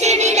বেছে নিলে